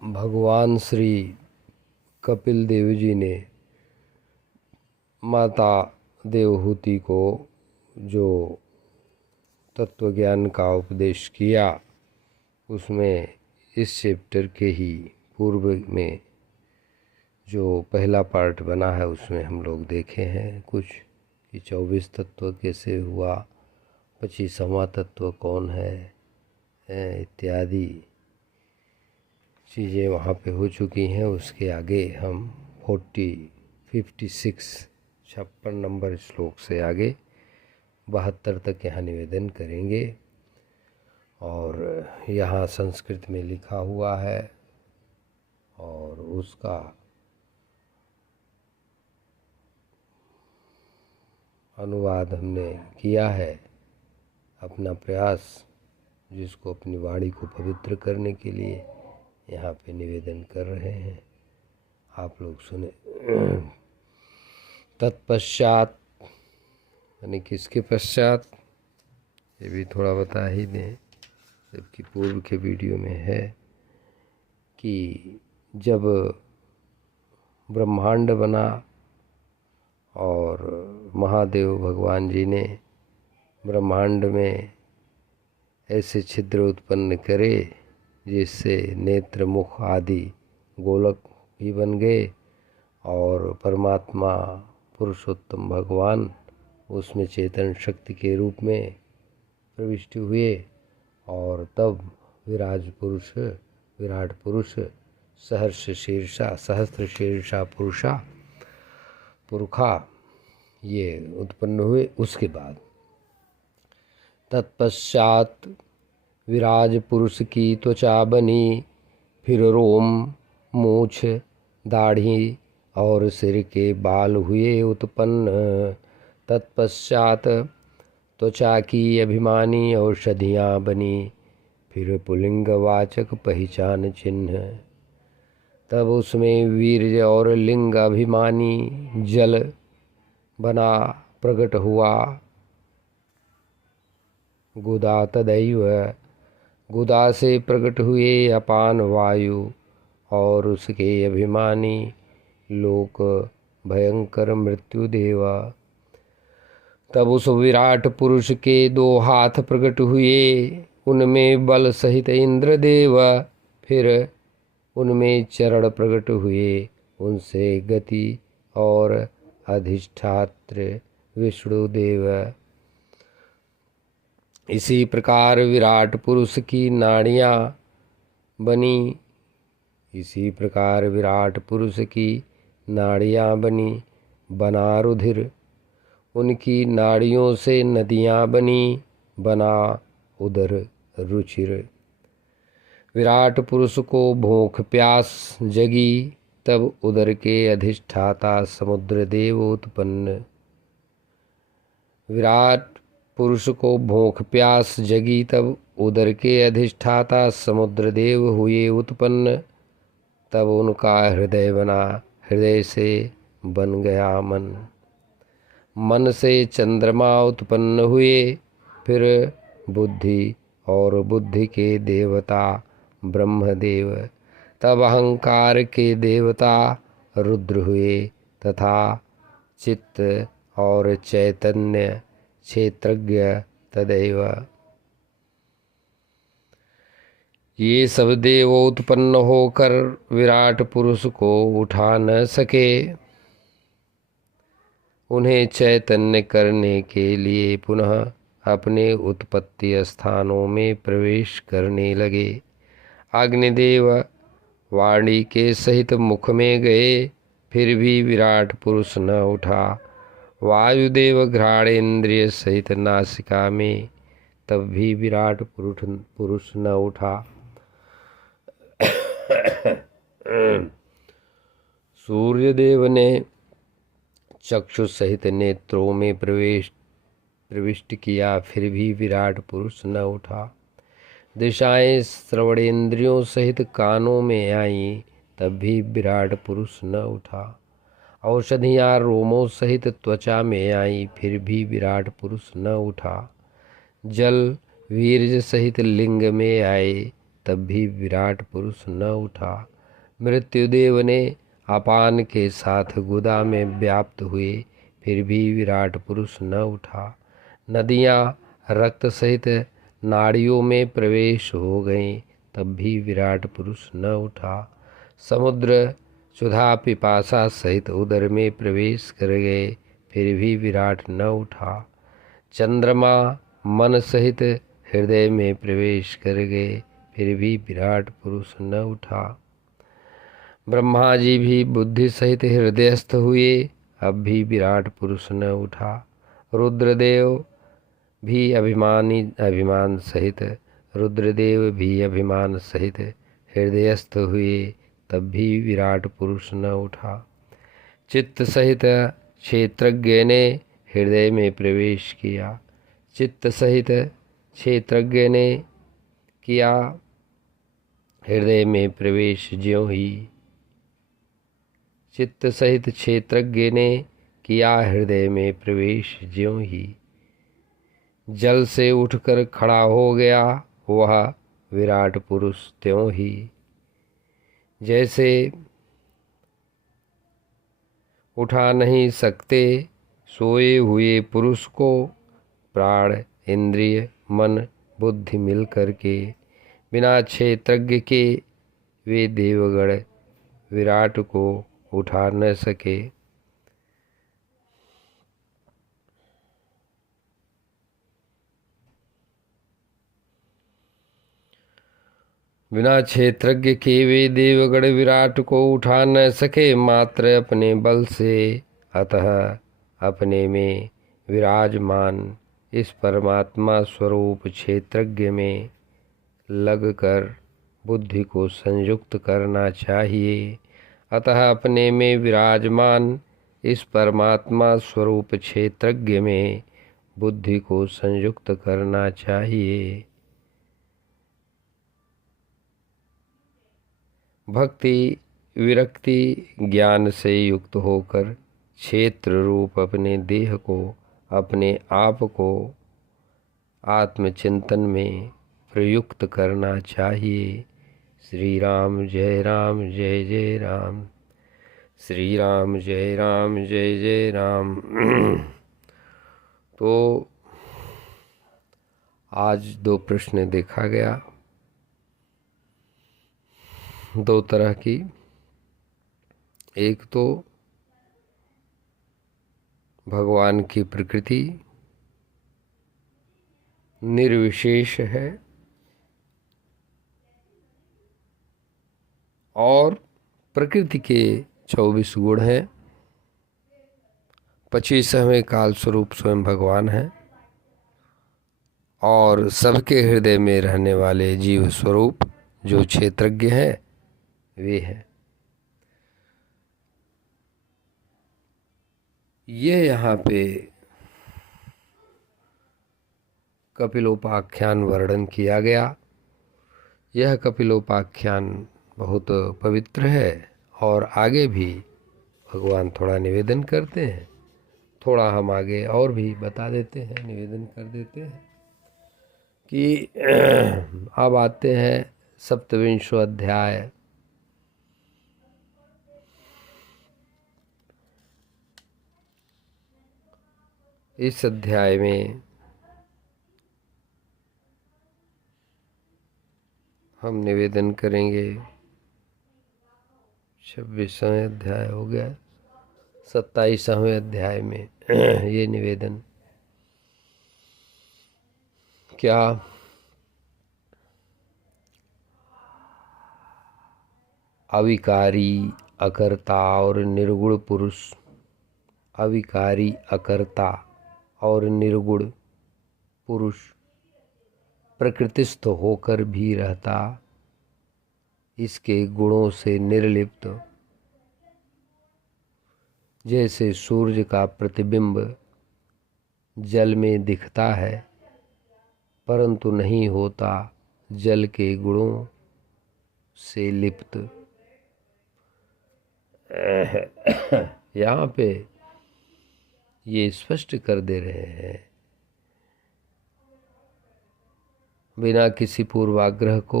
भगवान श्री कपिल देव जी ने माता देवहूति को जो तत्वज्ञान का उपदेश किया, उसमें इस चैप्टर के ही पूर्व में जो पहला पार्ट बना है उसमें हम लोग देखे हैं कुछ कि 24 तत्व कैसे हुआ, 25वां तत्व कौन है इत्यादि चीज़ें वहाँ पे हो चुकी हैं। उसके आगे हम 56 नंबर श्लोक से आगे 72 तक यहाँ निवेदन करेंगे। और यहाँ संस्कृत में लिखा हुआ है और उसका अनुवाद हमने किया है। अपना प्रयास जिसको अपनी वाणी को पवित्र करने के लिए यहाँ पे निवेदन कर रहे हैं, आप लोग सुने। तत्पश्चात यानी किसके पश्चात, ये भी थोड़ा बता ही दें, जबकि पूर्व के वीडियो में है कि जब ब्रह्मांड बना और महादेव भगवान जी ने ब्रह्मांड में ऐसे छिद्र उत्पन्न करे जिससे नेत्र मुख आदि गोलक भी बन गए और परमात्मा पुरुषोत्तम भगवान उसमें चेतन शक्ति के रूप में प्रविष्ट हुए। और तब विराट पुरुष सहस्र शीर्षा पुरुषा ये उत्पन्न हुए। उसके बाद तत्पश्चात विराज पुरुष की त्वचा बनी, फिर रोम मूछ दाढ़ी और सिर के बाल हुए उत्पन्न। तत्पश्चात त्वचा की अभिमानी औषधियाँ बनी, फिर पुल्लिंगवाचक पहचान चिन्ह। तब उसमें वीर्य और लिंग अभिमानी जल बना प्रकट हुआ। गुदा तदैव, गुदा से प्रकट हुए अपान वायु और उसके अभिमानी लोक भयंकर मृत्यु देवा। तब उस विराट पुरुष के 2 हाथ प्रकट हुए, उनमें बल सहित इंद्रदेव। फिर उनमें चरण प्रकट हुए, उनसे गति और अधिष्ठात्र विष्णुदेव। इसी प्रकार विराट पुरुष की नाड़ियाँ बनी, बना रुधिर। उनकी नाड़ियों से नदियाँ बनी, बना उदर रुचिर। विराट पुरुष को भूख प्यास जगी, तब उदर के अधिष्ठाता समुद्र देव उत्पन्न। विराट पुरुष को भूख प्यास जगी, तब उदर के अधिष्ठाता समुद्र देव हुए उत्पन्न। तब उनका हृदय बना, हृदय से बन गया मन, मन से चंद्रमा उत्पन्न हुए। फिर बुद्धि और बुद्धि के देवता ब्रह्मदेव। तब अहंकार के देवता रुद्र हुए तथा चित्त और चैतन्य क्षेत्रज्ञ तदैव। ये सब देव उत्पन्न होकर विराट पुरुष को उठा न सके। उन्हें चैतन्य करने के लिए पुनः अपने उत्पत्ति स्थानों में प्रवेश करने लगे। अग्निदेव वाणी के सहित मुख में गए, फिर भी विराट पुरुष न उठा। वायुदेव घ्राणेन्द्रिय सहित नासिका में, तब भी विराट पुरुष न उठा। सूर्यदेव ने चक्षु सहित नेत्रों में प्रविष्ट किया, फिर भी विराट पुरुष न उठा। दिशाएं श्रवणेन्द्रियों सहित कानों में आईं, तब भी विराट पुरुष न उठा। औषधियाँ रोमों सहित त्वचा में आईं, फिर भी विराट पुरुष न उठा। जल वीर्य सहित लिंग में आए, तब भी विराट पुरुष न उठा। मृत्युदेव ने अपान के साथ गुदा में व्याप्त हुए, फिर भी विराट पुरुष न उठा। नदियाँ रक्त सहित नाड़ियों में प्रवेश हो गईं, तब भी विराट पुरुष न उठा। समुद्र क्षुधा पिपासा सहित उदर में प्रवेश कर गए, फिर भी विराट न उठा। चंद्रमा मन सहित हृदय में प्रवेश कर गए, फिर भी विराट पुरुष न उठा। ब्रह्मा जी भी बुद्धि सहित हृदयस्थ हुए, अब भी विराट पुरुष न उठा। रुद्रदेव भी अभिमान सहित हृदयस्थ हुए, तब भी विराट पुरुष न उठा। चित्त सहित क्षेत्रज्ञ ने हृदय में प्रवेश किया। चित्त सहित क्षेत्रज्ञ ने किया हृदय में प्रवेश, ज्यों ही चित्त सहित क्षेत्रज्ञ ने किया हृदय में प्रवेश, ज्यों ही जल से उठकर खड़ा हो गया वह विराट पुरुष, त्यों ही जैसे उठा नहीं सकते सोए हुए पुरुष को प्राण इंद्रिय मन बुद्धि मिल करके, बिना क्षेत्रज्ञ के वे देवगण विराट को उठा न सके। बिना क्षेत्रज्ञ के वे देवगण विराट को उठा न सके, मात्र अपने बल से। अतः अपने में विराजमान इस परमात्मा स्वरूप क्षेत्रज्ञ में लगकर बुद्धि को संयुक्त करना चाहिए। अतः अपने में विराजमान इस परमात्मा स्वरूप क्षेत्रज्ञ में बुद्धि को संयुक्त करना चाहिए। भक्ति विरक्ति ज्ञान से युक्त होकर क्षेत्र रूप अपने देह को, अपने आप को आत्मचिंतन में प्रयुक्त करना चाहिए। श्री राम जय जय राम, श्री राम जय जय राम। तो आज 2 प्रश्न देखा गया, 2 तरह की। एक तो भगवान की प्रकृति निर्विशेष है और प्रकृति के 24 गुण हैं। 25वें काल स्वरूप स्वयं भगवान है और सबके हृदय में रहने वाले जीव स्वरूप जो क्षेत्रज्ञ हैं वे हैं। ये यहाँ पे कपिलोपाख्यान वर्णन किया गया। यह कपिलोपाख्यान बहुत पवित्र है और आगे भी भगवान थोड़ा निवेदन करते हैं, थोड़ा हम आगे और भी बता देते हैं, निवेदन कर देते हैं कि अब आते हैं 27वां अध्याय। इस अध्याय में हम निवेदन करेंगे, 26वां अध्याय हो गया, 27वें अध्याय में ये निवेदन क्या अविकारी अकर्ता और निर्गुण पुरुष, अविकारी अकर्ता और निर्गुण पुरुष प्रकृतिस्थ होकर भी रहता, इसके गुणों से निर्लिप्त, जैसे सूर्य का प्रतिबिंब जल में दिखता है परंतु नहीं होता, जल के गुणों से लिप्त। यहाँ पे ये स्पष्ट कर दे रहे हैं, बिना किसी पूर्वाग्रह को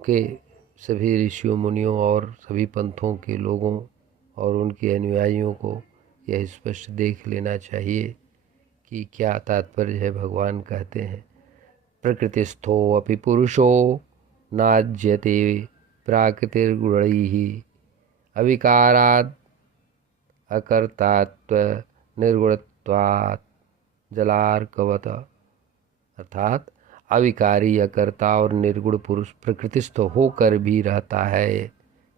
के सभी ऋषियों मुनियों और सभी पंथों के लोगों और उनके अनुयायियों को यह स्पष्ट देख लेना चाहिए कि क्या तात्पर्य है। भगवान कहते हैं प्रकृतिस्थो अपि पुरुषो नाज्यते प्राकृतिर्गुणैः अविकारात् अकर्तात्व निर्गुणत्वात् जलार्कवत, अर्थात अविकारी अकर्ता और निर्गुण पुरुष प्रकृतिस्थ होकर भी रहता है।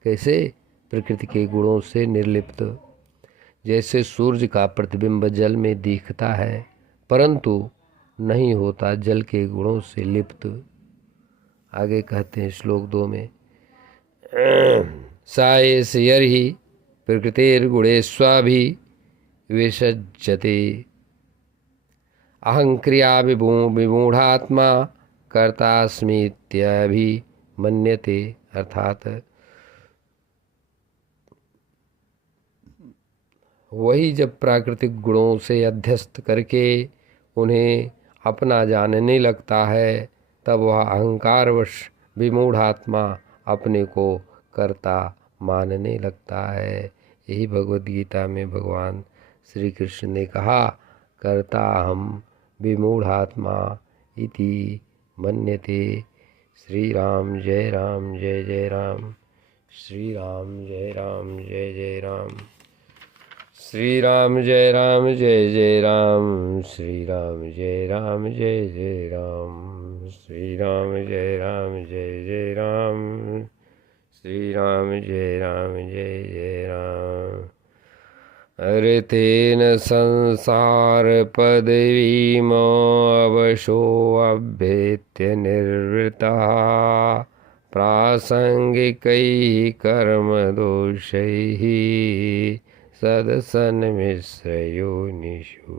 कैसे? प्रकृति के गुणों से निर्लिप्त। जैसे सूर्य का प्रतिबिंब जल में दिखता है परंतु नहीं होता जल के गुणों से लिप्त। आगे कहते हैं श्लोक 2 में सायर्हि प्रकृतिर्गुणेष्वभि विसज्जते अहंक्रिया विमूढ़ात्मा कर्तास्मीत्यभिमन्यते, अर्थात वही जब प्राकृतिक गुणों से अध्यस्त करके उन्हें अपना जानने लगता है तब वह अहंकारवश विमूढ़ात्मा अपने को कर्ता मानने लगता है। यही भगवद गीता में भगवान श्री कृष्ण ने कहा कर्ता हम विमूढ़ात्मा इति मन्यते। श्री राम जय राम जय जय राम। श्री राम जय राम जय जय राम। श्री राम जय राम जय जय राम। श्री राम जय राम जय जय राम। श्री राम जय राम जय जय राम। श्री राम जय राम जय जय राम। अरे तेन संसार पदवीम अवशो अभ्येत्य निर्वृतः प्रासंगिकैः कर्मदोषैः सदसन्मिश्रयोनिषु।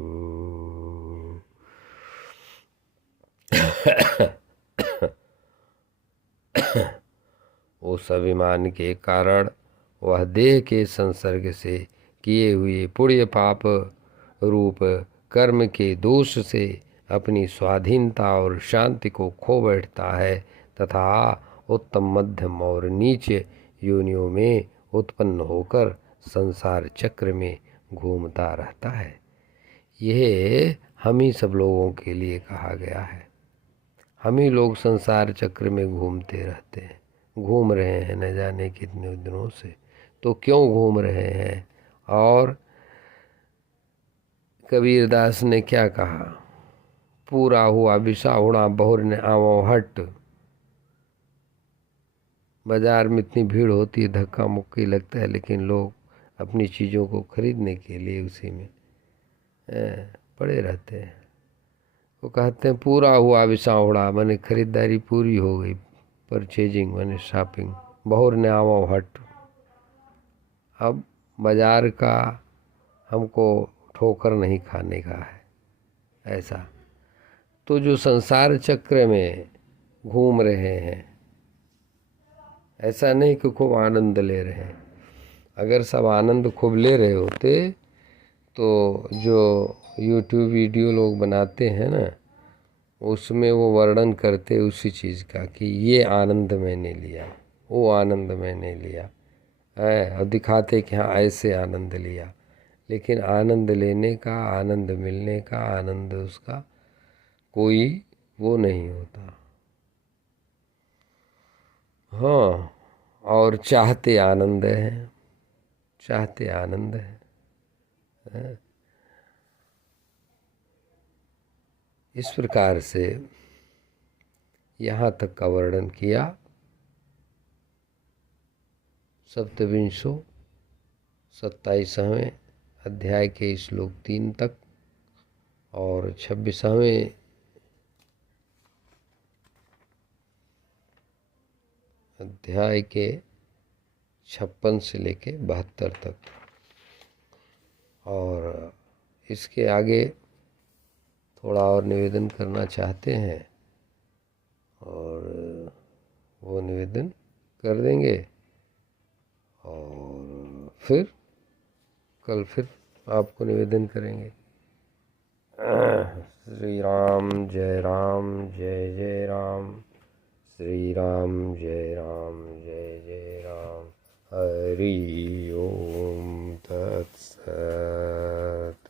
उस अभिमान के कारण वह देह के संसर्ग से किए हुए पुण्य पाप रूप कर्म के दोष से अपनी स्वाधीनता और शांति को खो बैठता है तथा उत्तम मध्यम और नीच योनियों में उत्पन्न होकर संसार चक्र में घूमता रहता है। यह हम ही सब लोगों के लिए कहा गया है। हम ही लोग संसार चक्र में घूमते रहते हैं, घूम रहे हैं न जाने कितने दिनों से। तो क्यों घूम रहे हैं? और कबीरदास ने क्या कहा? पूरा हुआ बिसाहुणा बहुर ने आवो हट। बाजार में इतनी भीड़ होती है, धक्का मुक्की लगता है, लेकिन लोग अपनी चीज़ों को खरीदने के लिए उसी में पड़े रहते हैं। वो कहते हैं पूरा हुआ बिसाहुणा, माने खरीदारी पूरी हो गई, परचेजिंग माने शॉपिंग। बहुर ने आवो हट। अब बाजार का हमको ठोकर नहीं खाने का है, ऐसा। तो जो संसार चक्र में घूम रहे हैं, ऐसा नहीं कि खूब आनंद ले रहे हैं। अगर सब आनंद खूब ले रहे होते तो जो यूट्यूब वीडियो लोग बनाते हैं ना, उसमें वो वर्णन करते उसी चीज़ का कि ये आनंद मैंने लिया, वो आनंद मैंने लिया है, और दिखाते कि हाँ ऐसे आनंद लिया। लेकिन आनंद लेने का, आनंद मिलने का, आनंद उसका कोई वो नहीं होता। हाँ, और चाहते आनंद है, चाहते आनंद है। इस प्रकार से यहाँ तक का वर्णन किया। सप्तविंशो 27वें अध्याय के श्लोक 3 तक और 26वें अध्याय के 56 से लेके 72 तक। और इसके आगे थोड़ा और निवेदन करना चाहते हैं और वो निवेदन कर देंगे, और फिर कल फिर आपको निवेदन करेंगे। श्री राम जय जय राम। राम जय राम हरि ओम तत्सत्।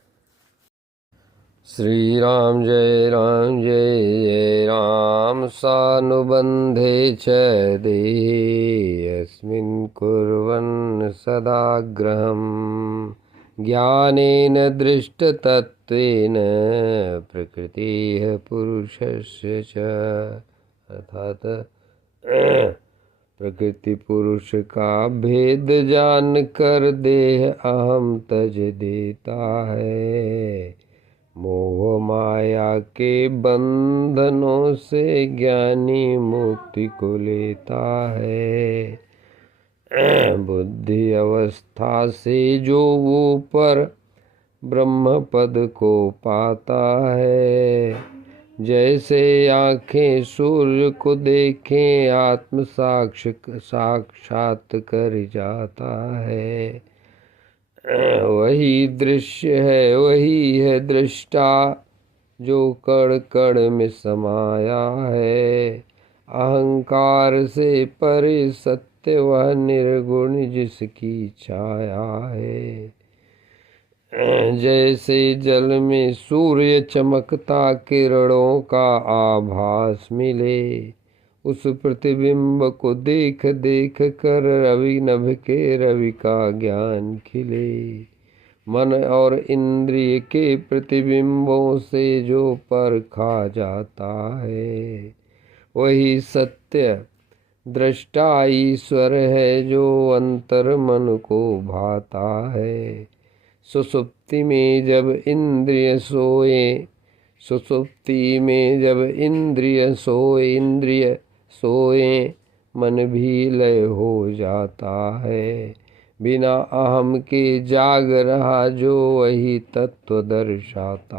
श्री राम जय राम सानुबन्धे च देयस्मिन् कुर्वन् सदाग्रहम् ज्ञानेन दृष्टतत्त्वेन प्रकृतिः पुरुषस्य च। अर्थात प्रकृति पुरुष का भेद जान कर देह अहम तज देता है। मोह माया के बंधनों से ज्ञानी मुक्ति को लेता है। बुद्धि अवस्था से जो ऊपर ब्रह्म पद को पाता है, जैसे आँखें सूर्य को देखें आत्म साक्षात कर जाता है, वही दृश्य है, वही है दृष्टा जो कण कण में समाया है। अहंकार से परे सत्य वह निर्गुण जिसकी छाया है। जैसे जल में सूर्य चमकता किरणों का आभास मिले, उस प्रतिबिंब को देख देख कर रवि नभ के रवि का ज्ञान खिले। मन और इंद्रिय के प्रतिबिंबों से जो परखा जाता है, वही सत्य दृष्टा ईश्वर है जो अंतर मन को भाता है। सुसुप्ति में जब इंद्रिय सोए, सुसुप्ति में जब इंद्रिय सोए मन भी लय हो जाता है। बिना अहम के जाग रहा जो वही तत्व दर्शाता